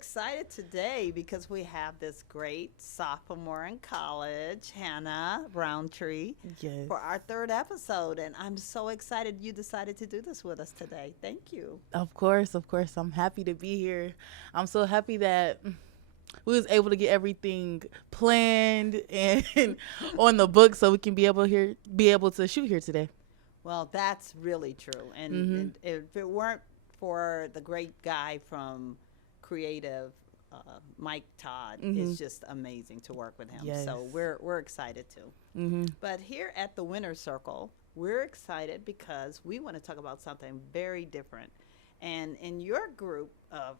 excited today because we have this great sophomore in college, Hannah Browntree, Yes. for our third episode. And I'm so excited you decided to do this with us today. Thank you. Of course, of course. I'm happy to be here. I'm so happy that we was able to get everything planned and on the book so we can be able to shoot here today. Well, that's really true. And if it weren't for the great guy from Creative, Mike Todd, it's just amazing to work with him. Yes. So we're excited too. But here at the Winner's Circle, we're excited because we want to talk about something very different. And in your group of,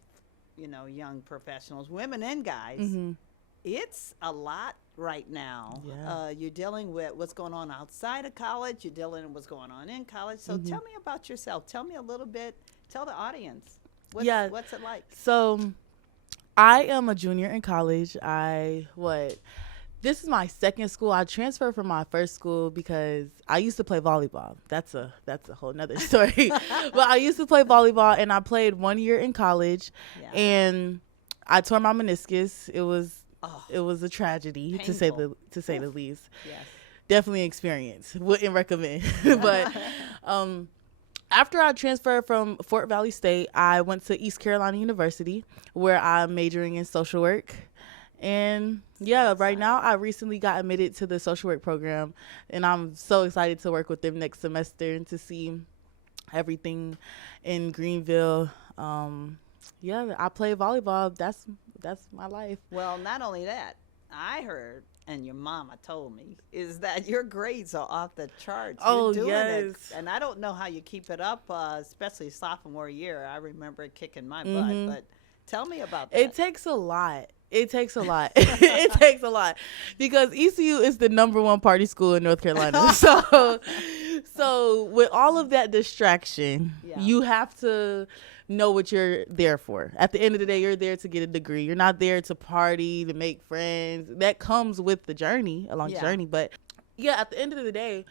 young professionals, women and guys, it's a lot right now. Yeah. You're dealing with what's going on outside of college. You're dealing with what's going on in college. So tell me about yourself. Tell me a little bit. Tell the audience. What's it like? So I am a junior in college. This is my second school. I transferred from my first school because I used to play volleyball. That's a whole nother story. But I used to play volleyball, and I played 1 year in college, and I tore my meniscus. It was a tragedy, Painful. to say the least. Yes. Definitely experience. Wouldn't recommend. But after I transferred from Fort Valley State, I went to East Carolina University, where I'm majoring in social work. And right now I recently got admitted to the social work program, and I'm so excited to work with them next semester and to see everything in Greenville. I play volleyball. That's my life. Well, not only that, I heard, and your mama told me, is that your grades are off the charts. Oh, You're doing it. yes. And I don't know how you keep it up, especially sophomore year. I remember it kicking my butt. But tell me about that. It takes a lot. It takes a lot. It takes a lot because ECU is the #1 party school in North Carolina. So with all of that distraction, you have to know what you're there for. At the end of the day, you're there to get a degree. You're not there to party, to make friends. That comes with the journey, along the journey. But at the end of the day,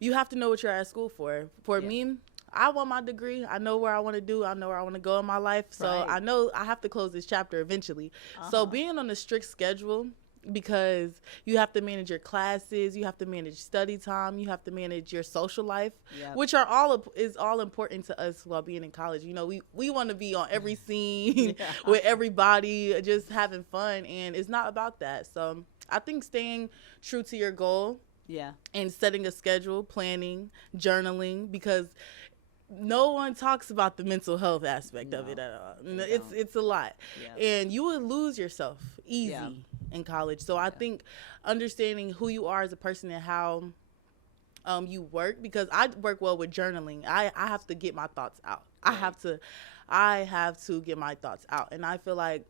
you have to know what you're at school for. For me, I want my degree. I know where I want to do. I know where I want to go in my life. So I know I have to close this chapter eventually. So being on a strict schedule, because you have to manage your classes, you have to manage study time, you have to manage your social life, which are all important to us while being in college. We want to be on every scene with everybody, just having fun, and it's not about that. So I think staying true to your goal, and setting a schedule, planning, journaling, because no one talks about the mental health aspect of it at all. It's a lot. And you would lose yourself easy in college. So I think understanding who you are as a person and how you work, because I work well with journaling. I have to get my thoughts out. I have to get my thoughts out. And I feel like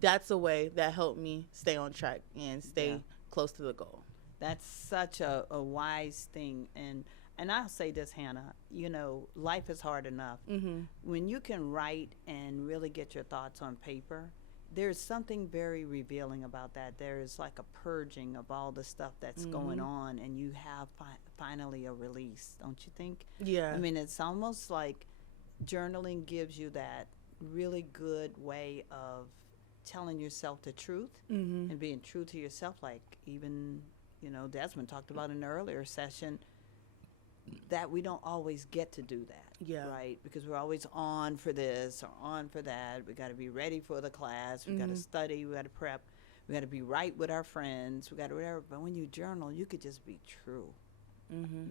that's a way that helped me stay on track and stay close to the goal. That's such a wise thing. And I'll say this, Hannah, life is hard enough. When you can write and really get your thoughts on paper, there's something very revealing about that. There's like a purging of all the stuff that's going on, and you have finally a release, don't you think? Yeah. I mean, it's almost like journaling gives you that really good way of telling yourself the truth and being true to yourself. Like even, Desmond talked about in the earlier session, that we don't always get to do that, right? Because we're always on for this or on for that. We got to be ready for the class. We got to study. We got to prep. We got to be right with our friends. We got to whatever. But when you journal, you could just be true.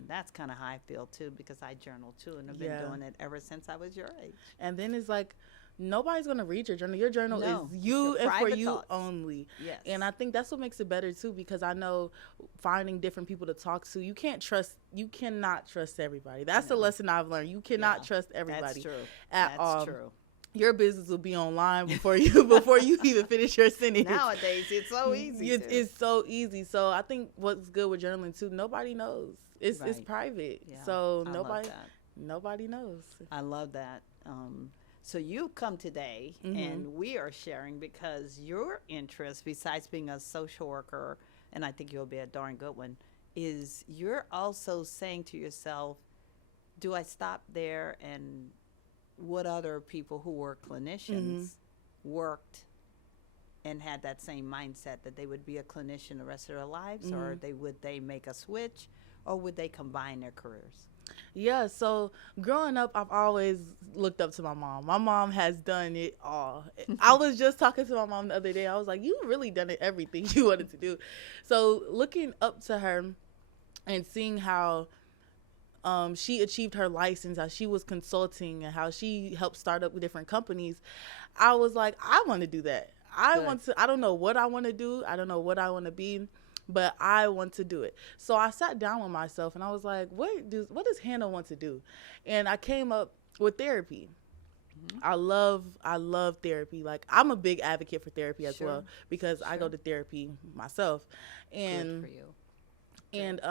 That's kind of how I feel too, because I journal too, and I've been doing it ever since I was your age. And then it's like, nobody's going to read your journal. Your journal is you and for you thoughts. Only. Yes. And I think that's what makes it better too, because I know finding different people to talk to, you cannot trust everybody. That's the lesson I've learned. You cannot trust everybody. That's true. At all. That's true. Your business will be online before you even finish your sentence. Nowadays, it's so easy. It's so easy. So I think what's good with journaling too, nobody knows. It's private. Yeah. So nobody knows. I love that. So you come today, and we are sharing because your interest, besides being a social worker, and I think you'll be a darn good one, is you're also saying to yourself, do I stop there, and what other people who were clinicians worked and had that same mindset that they would be a clinician the rest of their lives, or would they make a switch, or would they combine their careers? Yeah, so growing up, I've always looked up to my mom. My mom has done it all. I was just talking to my mom the other day. I was like, "You really done it everything you wanted to do." So looking up to her and seeing how she achieved her license, how she was consulting, and how she helped start up different companies, I was like, I want to do that. I don't know what I want to do. I don't know what I want to be, but I want to do it. So I sat down with myself and I was like, what does Hannah want to do? And I came up with therapy. I love therapy. Like, I'm a big advocate for therapy as well, because I go to therapy myself. And good for you. And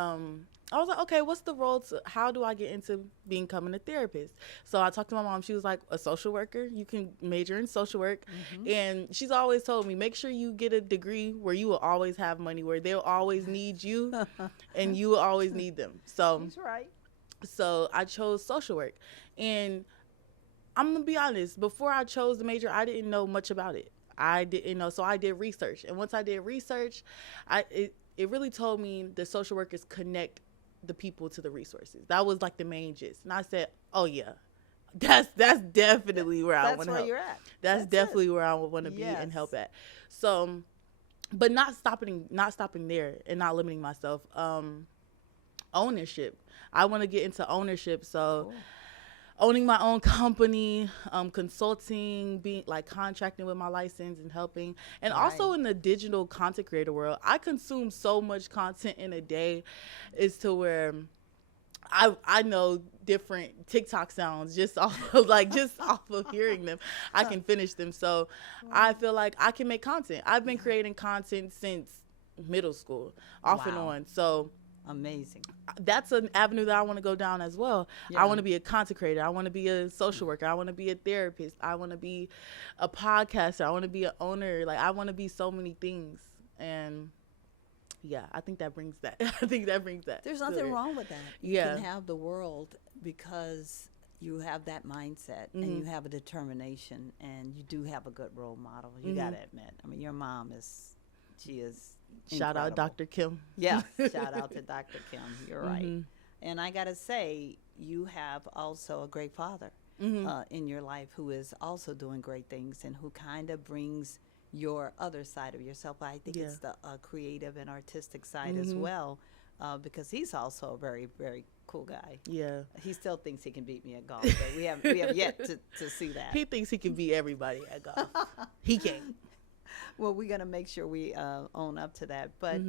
I was like, okay, what's the role? How do I get into becoming a therapist? So I talked to my mom. She was like, a social worker. You can major in social work. And she's always told me, make sure you get a degree where you will always have money, where they'll always need you and you will always need them. So She's right. So I chose social work. And I'm going to be honest, before I chose the major, I didn't know much about it. I didn't know. So I did research. And once I did research, it really told me the social workers connect the people to the resources. That was like the main gist. And I said, oh yeah, that's definitely where I want to help. That's where you're at. That's definitely where I want to be and help at. So, but not stopping there and not limiting myself. Ownership. I want to get into ownership. So cool. Owning my own company, consulting, being like contracting with my license and helping. And also in the digital content creator world, I consume so much content in a day, is to where I know different TikTok sounds just off of hearing them. I can finish them. So I feel like I can make content. I've been creating content since middle school, off and on. So amazing. That's an avenue that I want to go down as well. I want to be a content creator. I want to be a social worker. I want to be a therapist. I want to be a podcaster. I want to be an owner. Like, I want to be so many things. And yeah, I think that brings that. There's nothing wrong with that. You can have the world because you have that mindset and you have a determination and you do have a good role model. You got to admit. I mean, your mom she is Shout out Dr. Kim. Yeah, shout out to Dr. Kim. You're right. And I got to say, you have also a great father in your life who is also doing great things and who kind of brings your other side of yourself. I think it's the creative and artistic side as well, because he's also a very, very cool guy. Yeah. He still thinks he can beat me at golf, but we have yet to see that. He thinks he can beat everybody at golf. He can't. Well, we're going to make sure we own up to that. But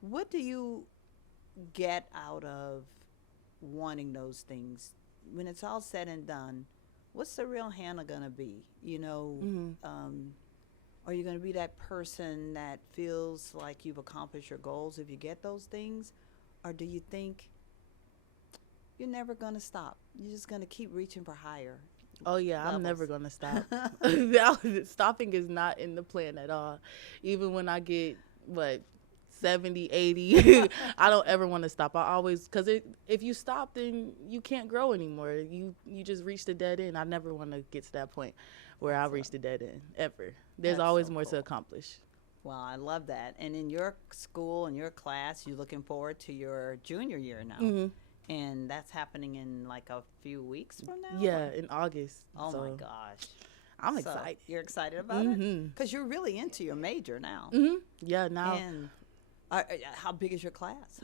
what do you get out of wanting those things? When it's all said and done, what's the real Hannah going to be? You know, are you going to be that person that feels like you've accomplished your goals if you get those things? Or do you think you're never going to stop? You're just going to keep reaching for higher? Oh, yeah, levels. I'm never going to stop. Stopping is not in the plan at all. Even when I get, 70, 80, I don't ever want to stop. I always, because if you stop, then you can't grow anymore. You just reach the dead end. I never want to get to that point where I reach the dead end, ever. There's always more to accomplish. Well, I love that. And in your school, in your class, you're looking forward to your junior year now. And that's happening in like a few weeks from now? Yeah, in August. Oh, my gosh. I'm excited. You're excited about it? Because you're really into your major now. Yeah, now. And how big is your class?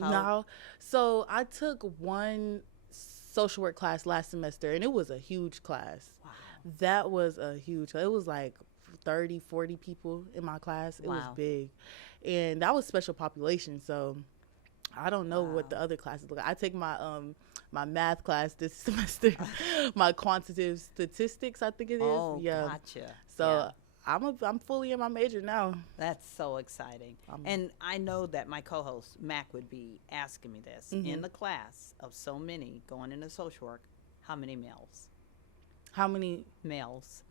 So I took one social work class last semester, and it was a huge class. Wow. That was a huge, it was like 30, 40 people in my class. It was big. And that was special population, so I don't know what the other classes look like. I take my my math class this semester, my quantitative statistics, I think it is. Oh, gotcha. So I'm fully in my major now. That's so exciting. And I know that my co-host, Mac, would be asking me this. In the class of so many going into social work, how many males? How many? Males.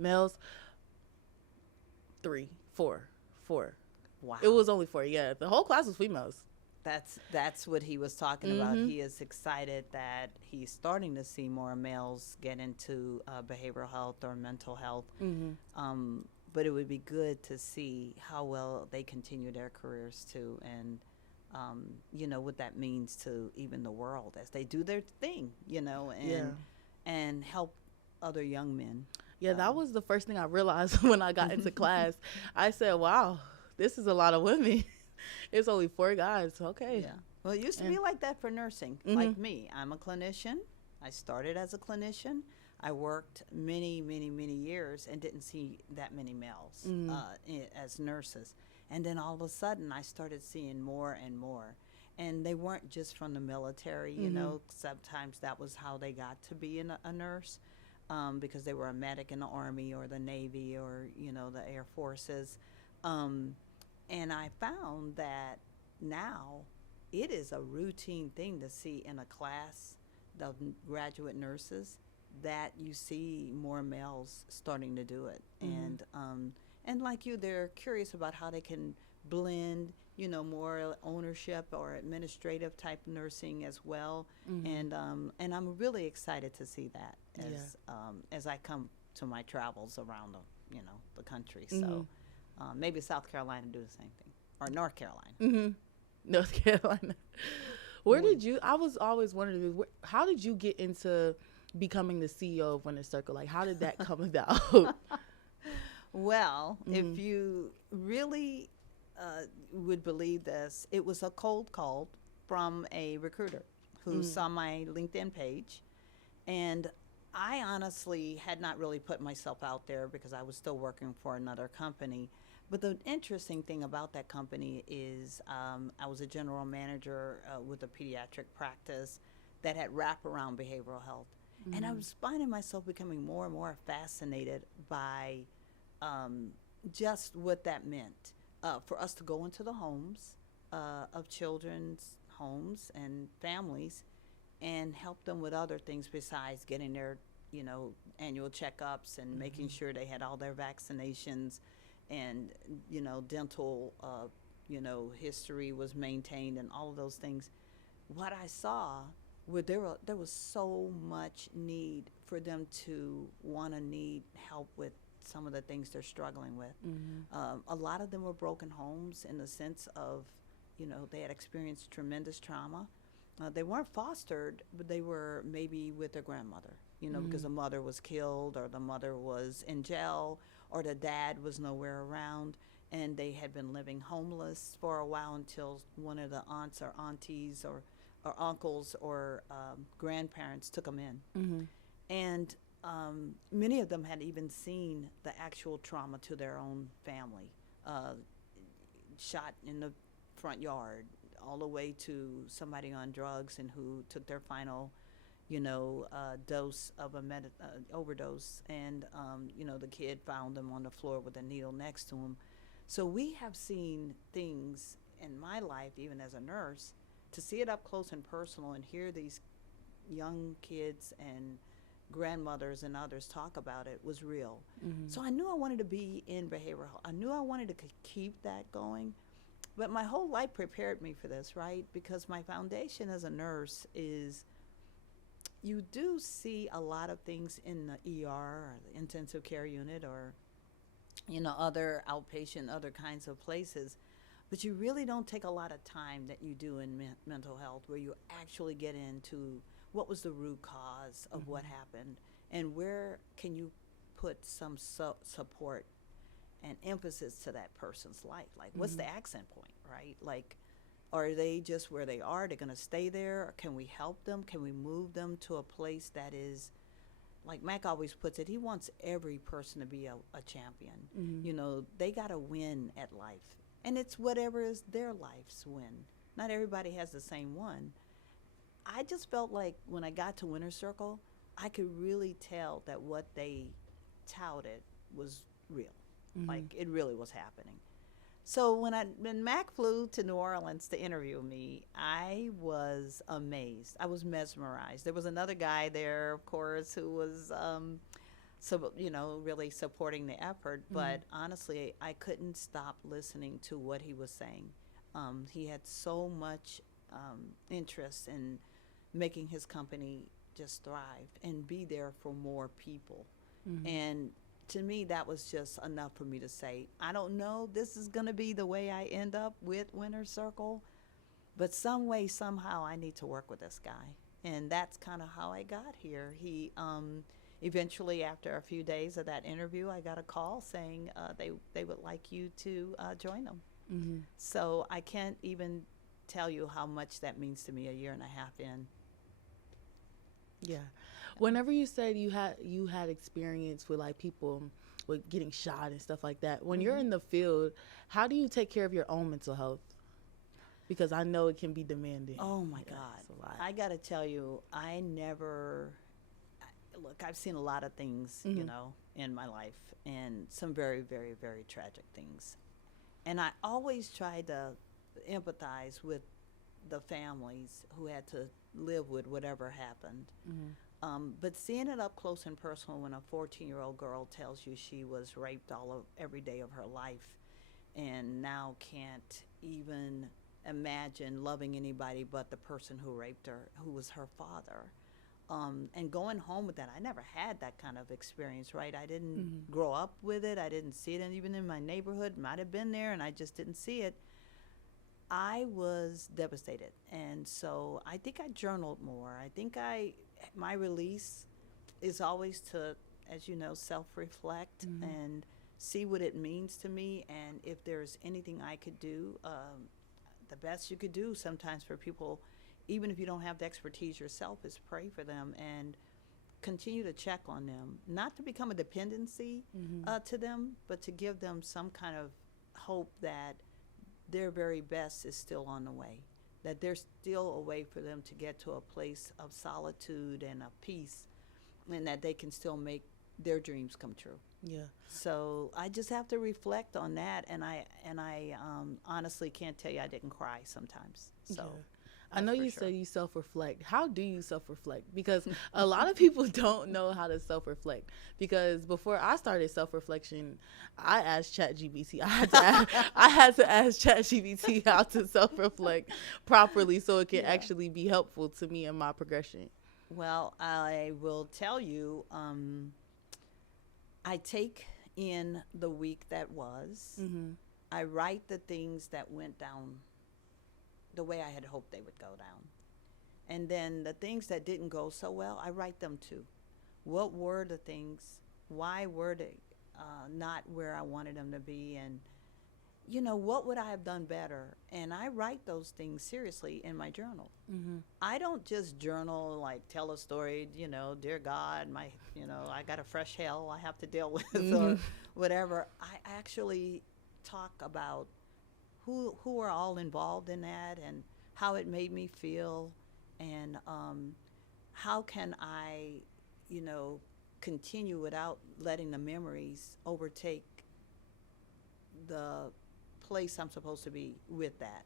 3, 4. Wow. It was only 4, yeah. The whole class was females. That's what he was talking about. He is excited that he's starting to see more males get into behavioral health or mental health. but it would be good to see how well they continue their careers too, and what that means to even the world as they do their thing, and help other young men. Yeah, that was the first thing I realized when I got into class. I said, wow, this is a lot of women. It's only 4 guys. Okay. Yeah. Well, it used to be like that for nursing. Like me, I'm a clinician. I started as a clinician. I worked many, many, many years and didn't see that many males as nurses. And then all of a sudden, I started seeing more and more. And they weren't just from the military, Sometimes that was how they got to be a nurse, because they were a medic in the Army or the Navy or, the Air Forces. And I found that now it is a routine thing to see in a class of graduate nurses that you see more males starting to do it. And like you, they're curious about how they can blend, more ownership or administrative type nursing as well. And I'm really excited to see that as I come to my travels around the country. So maybe South Carolina do the same thing, or North Carolina. North Carolina. Where did you? I was always wondering, how did you get into becoming the CEO of Winter Circle? Like, how did that come about? Well, if you really would believe this, it was a cold call from a recruiter who saw my LinkedIn page. And I honestly had not really put myself out there because I was still working for another company. But the interesting thing about that company is I was a general manager with a pediatric practice that had wraparound behavioral health. And I was finding myself becoming more and more fascinated by just what that meant for us to go into the homes of children's homes and families and help them with other things besides getting their, annual checkups and making sure they had all their vaccinations and, dental, history was maintained and all of those things. What I saw where there was so much need for them to need help with some of the things they're struggling with. A lot of them were broken homes in the sense of, they had experienced tremendous trauma. They weren't fostered, but they were maybe with their grandmother, because the mother was killed or the mother was in jail or the dad was nowhere around, and they had been living homeless for a while until one of the aunts or aunties or uncles or grandparents took them in. And many of them had even seen the actual trauma to their own family, shot in the front yard, all the way to somebody on drugs and who took their final, dose of a overdose. And, the kid found them on the floor with a needle next to him. So we have seen things in my life, even as a nurse, to see it up close and personal and hear these young kids and grandmothers and others talk about it was real. So I knew I wanted to be in behavioral health. I knew I wanted to keep that going. But my whole life prepared me for this, right? Because my foundation as a nurse is you do see a lot of things in the ER or the intensive care unit or, other outpatient, other kinds of places. But you really don't take a lot of time that you do in mental health where you actually get into what was the root cause of what happened and where can you put some support and emphasis to that person's life. Like, what's the accent point, right? Like, are they just where they are? They're going to stay there? Or can we help them? Can we move them to a place that is, like Mac always puts it, he wants every person to be a champion. They got to win at life. And it's whatever is their life's win. Not everybody has the same one. I just felt like when I got to Winter Circle, I could really tell that what they touted was real. Like, it really was happening. So when Mac flew to New Orleans to interview me, I was amazed. I was mesmerized. There was another guy there, of course, who was, really supporting the effort. But honestly, I couldn't stop listening to what he was saying. He had so much interest in making his company just thrive and be there for more people. And to me, that was just enough for me to say, I don't know, this is going to be the way I end up with Winter Circle, but some way, somehow, I need to work with this guy. And that's kind of how I got here. He eventually, after a few days of that interview, I got a call saying they would like you to join them. Mm-hmm. So I can't even tell you how much that means to me a year and a half in. Yeah. Whenever you said you had experience with like people with getting shot and stuff like that, when you're in the field, how do you take care of your own mental health? Because I know it can be demanding. Oh my God. I got to tell you, look, I've seen a lot of things, you know, in my life, and some very, very, very tragic things. And I always tried to empathize with the families who had to live with whatever happened. But seeing it up close and personal when a 14-year-old girl tells you she was raped every day of her life and now can't even imagine loving anybody but the person who raped her, who was her father. And going home with that, I never had that kind of experience, right? I didn't grow up with it. I didn't see it, and even in my neighborhood, might have been there, and I just didn't see it. I was devastated, and so I think I journaled more. I think my release is always to, as you know, self-reflect and see what it means to me, and if there's anything I could do, the best you could do sometimes for people, even if you don't have the expertise yourself, is pray for them and continue to check on them. Not to become a dependency to them, but to give them some kind of hope that their very best is still on the way, that there's still a way for them to get to a place of solitude and of peace, and that they can still make their dreams come true. Yeah. So I just have to reflect on that, and I honestly can't tell you I didn't cry sometimes. So. Yeah. I know you say you self-reflect. How do you self-reflect? Because a lot of people don't know how to self-reflect. Because before I started self-reflection, I asked ChatGPT. I had to ask ChatGPT how to self-reflect properly so it can actually be helpful to me in my progression. Well, I will tell you, I take in the week that was. I write the things that went down the way I had hoped they would go down. And then the things that didn't go so well, I write them too. What were the things? Why were they not where I wanted them to be? And, you know, what would I have done better? And I write those things seriously in my journal. I don't just journal, like tell a story, you know, dear God, I got a fresh hell I have to deal with or whatever. I actually talk about who are all involved in that and how it made me feel, and how can I, you know, continue without letting the memories overtake the place I'm supposed to be with that.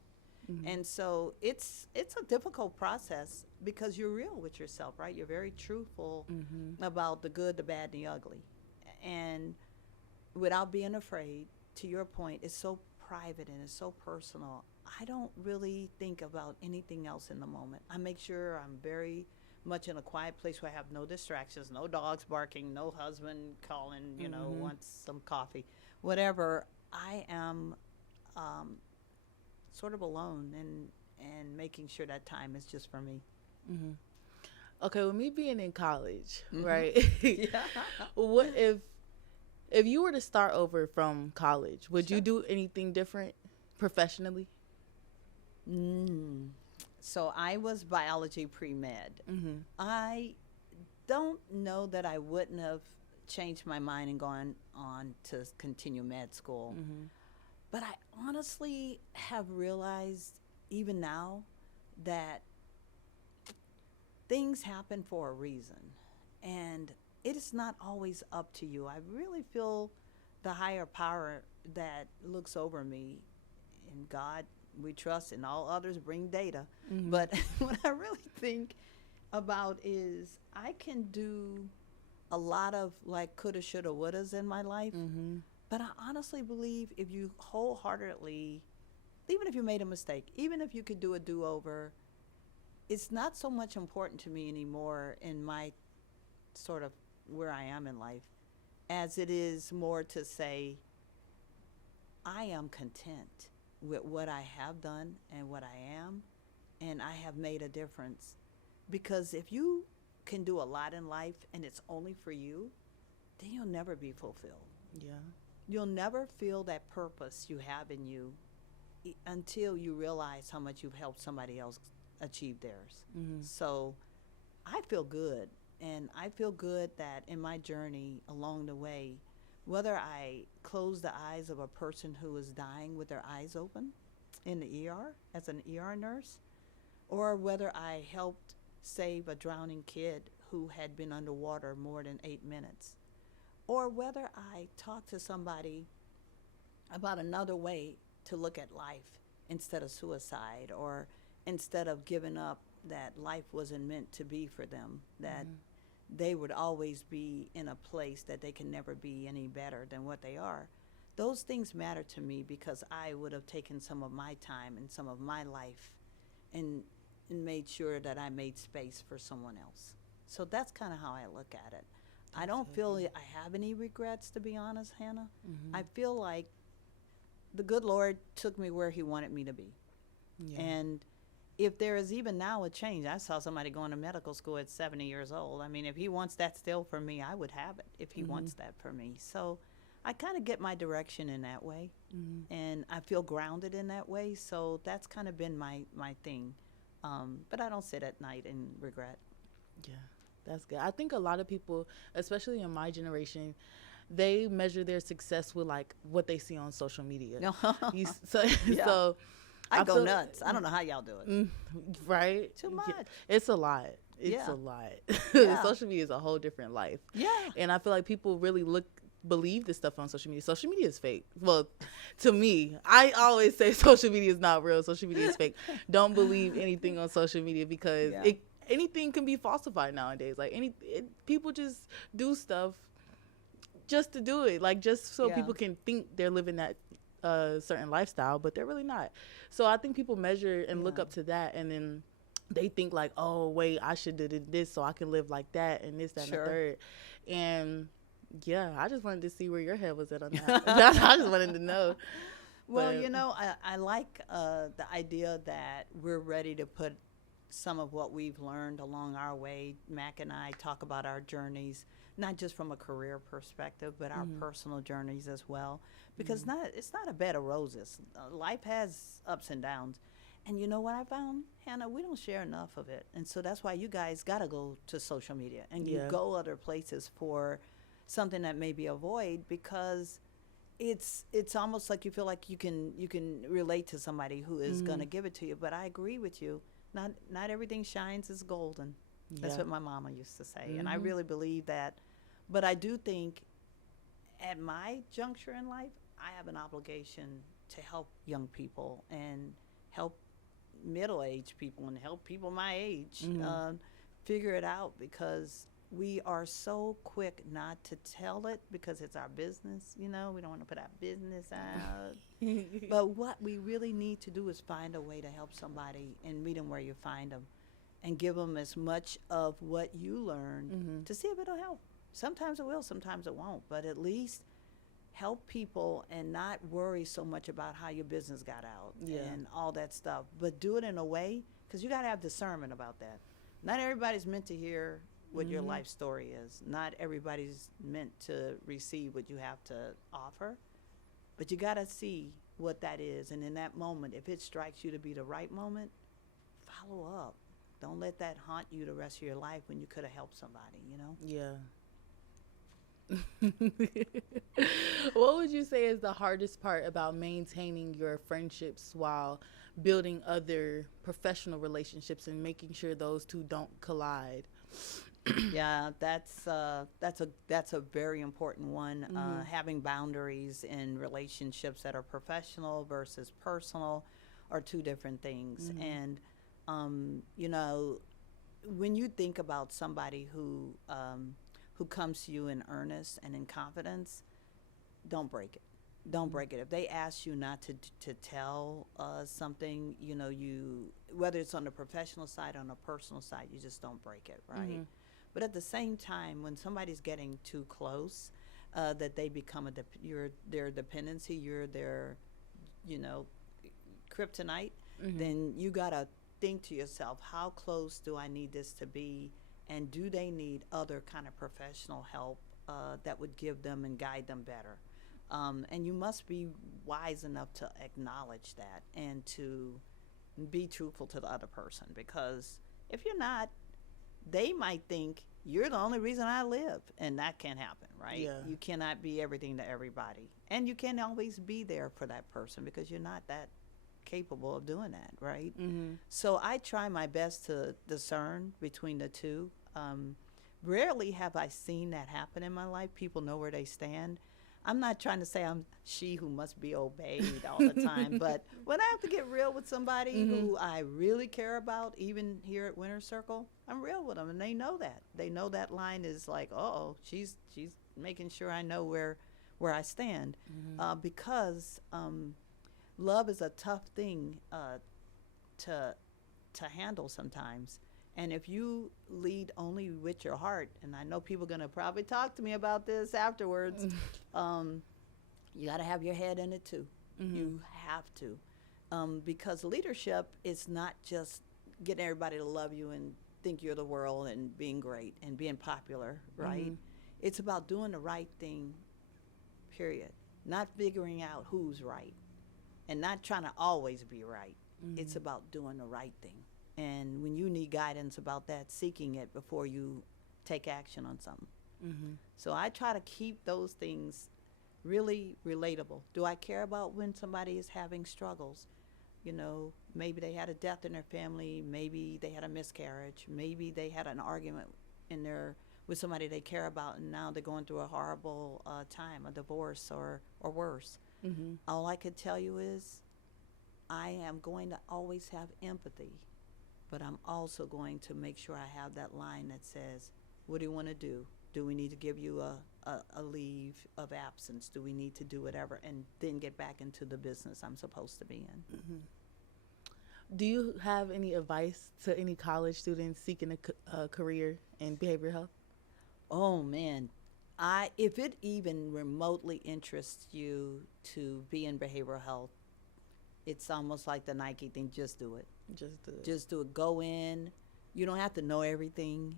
And so it's a difficult process because you're real with yourself, right? You're very truthful about the good, the bad, and the ugly. And without being afraid, to your point, it's so private and it's so personal. I don't really think about anything else in the moment. I make sure I'm very much in a quiet place where I have no distractions, no dogs barking, no husband calling, you know, wants some coffee, whatever. I am sort of alone and making sure that time is just for me. Okay, with me being in college, right? What if you were to start over from college, would you do anything different professionally? So I was biology pre-med. I don't know that I wouldn't have changed my mind and gone on to continue med school. But I honestly have realized even now that things happen for a reason. And it is not always up to you. I really feel the higher power that looks over me, in God we trust, and all others bring data. But what I really think about is I can do a lot of like coulda, shoulda, wouldas in my life. But I honestly believe if you wholeheartedly, even if you made a mistake, even if you could do a do-over, it's not so much important to me anymore in my sort of where I am in life. as it is more to say, I am content with what I have done and what I am, and I have made a difference. Because if you can do a lot in life and it's only for you, then you'll never be fulfilled. Yeah. You'll never feel that purpose you have in you until you realize how much you've helped somebody else achieve theirs. Mm-hmm. So I feel good. And I feel good that in my journey along the way, whether I close the eyes of a person who is dying with their eyes open in the ER as an ER nurse, or whether I helped save a drowning kid who had been underwater more than 8 minutes, or whether I talked to somebody about another way to look at life instead of suicide, or instead of giving up that life wasn't meant to be for them, that they would always be in a place that they can never be any better than what they are. Those things matter to me because I would have taken some of my time and some of my life and made sure that I made space for someone else. So that's kind of how I look at it. I don't feel I have any regrets, to be honest, Hannah. I feel like the good Lord took me where he wanted me to be. Yeah. And if there is even now a change, I saw somebody going to medical school at 70 years old. I mean, if he wants that still for me, I would have it if he wants that for me. So I kind of get my direction in that way, and I feel grounded in that way. So that's kind of been my thing. But I don't sit at night and regret. Yeah, that's good. I think a lot of people, especially in my generation, they measure their success with like what they see on social media. So I go nuts. I don't know how y'all do it. Right? Too much. Yeah. It's a lot. It's Yeah. a lot. Yeah. Social media is a whole different life. Yeah. And I feel like people really believe this stuff on social media. Social media is fake. Well, to me, I always say social media is not real. Social media is fake. Don't believe anything on social media because anything can be falsified nowadays. Like people just do stuff just to do it, like just so people can think they're living that certain lifestyle, but they're really not. So I think people measure and look up to that, and then they think like, oh wait, I should do this so I can live like that and this, that, and the third. And yeah, I just wanted to see where your head was at on that. I just wanted to know. Well, I like the idea that we're ready to put some of what we've learned along our way. Mac and I talk about our journeys, not just from a career perspective, but our personal journeys as well. Because it's not a bed of roses. Life has ups and downs. And you know what I found, Hannah? We don't share enough of it. And so that's why you guys got to go to social media and you go other places for something that may be a void, because it's almost like you feel like you can relate to somebody who is going to give it to you. But I agree with you. Not everything shines as golden. That's what my mama used to say. And I really believe that. But I do think at my juncture in life, I have an obligation to help young people and help middle-aged people and help people my age figure it out, because we are so quick not to tell it because it's our business. We don't want to put our business out. But what we really need to do is find a way to help somebody and meet them where you find them and give them as much of what you learned to see if it'll help. Sometimes it will, sometimes it won't, but at least help people and not worry so much about how your business got out and all that stuff, but do it in a way, because you got to have discernment about that. Not everybody's meant to hear what your life story is. Not everybody's meant to receive what you have to offer, but you got to see what that is. And in that moment, if it strikes you to be the right moment, follow up. Don't let that haunt you the rest of your life when you could have helped somebody, Yeah. What would you say is the hardest part about maintaining your friendships while building other professional relationships and making sure those two don't collide? Yeah, that's a very important one. Having boundaries in relationships that are professional versus personal are two different things. And when you think about somebody who comes to you in earnest and in confidence, don't break it. Don't break it. If they ask you not to tell something, whether it's on the professional side or on the personal side, you just don't break it, right? But at the same time, when somebody's getting too close, that they become you're their dependency, you're their, you know, kryptonite, then you gotta think to yourself, how close do I need this to be, and do they need other kind of professional help that would give them and guide them better? And you must be wise enough to acknowledge that and to be truthful to the other person, because if you're not, they might think you're the only reason I live, and that can't happen, right? Yeah. You cannot be everything to everybody, and you can't always be there for that person because you're not that capable of doing that, right? So I try my best to discern between the two. Rarely have I seen that happen in my life. People know where they stand. I'm not trying to say I'm she who must be obeyed all the time, but when I have to get real with somebody who I really care about, even here at Winter Circle, I'm real with them, and they know that. They know that line is like, oh, she's making sure I know where I stand, because love is a tough thing to handle sometimes. And if you lead only with your heart, and I know people are going to probably talk to me about this afterwards, you got to have your head in it too. You have to. Because leadership is not just getting everybody to love you and think you're the world and being great and being popular, right? It's about doing the right thing, period. Not figuring out who's right and not trying to always be right. It's about doing the right thing. And when you need guidance about that, seeking it before you take action on something. So I try to keep those things really relatable. Do I care about when somebody is having struggles? You know, maybe they had a death in their family, maybe they had a miscarriage, maybe they had an argument with somebody they care about, and now they're going through a horrible time, a divorce or worse. All I could tell you is I am going to always have empathy, but I'm also going to make sure I have that line that says, what do you want to do? Do we need to give you a leave of absence? Do we need to do whatever? And then get back into the business I'm supposed to be in. Do you have any advice to any college students seeking a career in behavioral health? Oh, man. If it even remotely interests you to be in behavioral health, it's almost like the Nike thing, just do it. Just do it. Go in. You don't have to know everything.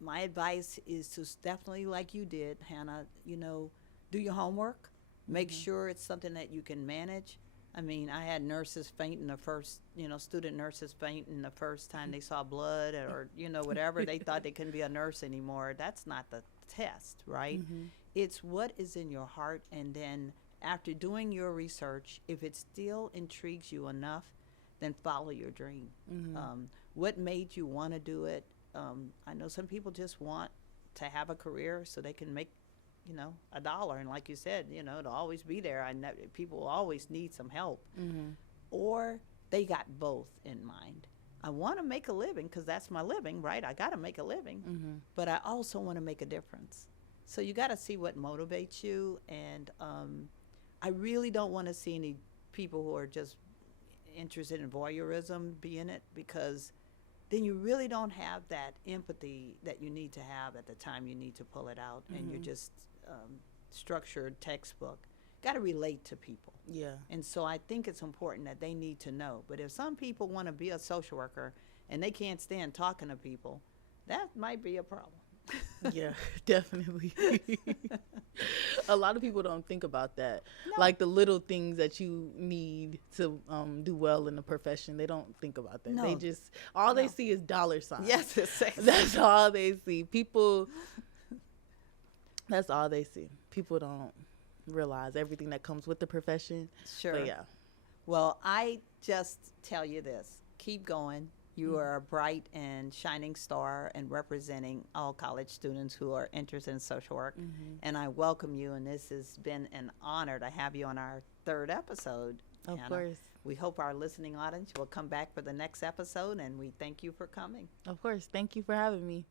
My advice is to definitely, like you did, Hannah, do your homework. Make sure it's something that you can manage. I mean, I had nurses faint in the first, student nurses faint in the first time they saw blood or, whatever. They thought they couldn't be a nurse anymore. That's not the test, right? It's what is in your heart. And then after doing your research, if it still intrigues you enough, then follow your dream. What made you want to do it? I know some people just want to have a career so they can make, $1. And like you said, to always be there. People always need some help. Or they got both in mind. I want to make a living because that's my living, right? I got to make a living. But I also want to make a difference. So you got to see what motivates you. And I really don't want to see any people who are just interested in voyeurism be in it, because then you really don't have that empathy that you need to have at the time you need to pull it out, and you're just structured textbook. Got to relate to people. Yeah. And so I think it's important that they need to know. But if some people want to be a social worker and they can't stand talking to people, that might be a problem. Yeah, definitely. A lot of people don't think about that. No. Like the little things that you need to do well in the profession. They don't think about that. No. They just, they see is dollar signs. Yes, exactly. That's all they see. People, that's all they see. People don't realize everything that comes with the profession. Sure. But yeah. Well, I just tell you this. Keep going. You are a bright and shining star and representing all college students who are interested in social work. And I welcome you, and this has been an honor to have you on our 3rd episode. Of Hannah. course. We hope our listening audience will come back for the next episode, and we thank you for coming. Of course. Thank you for having me.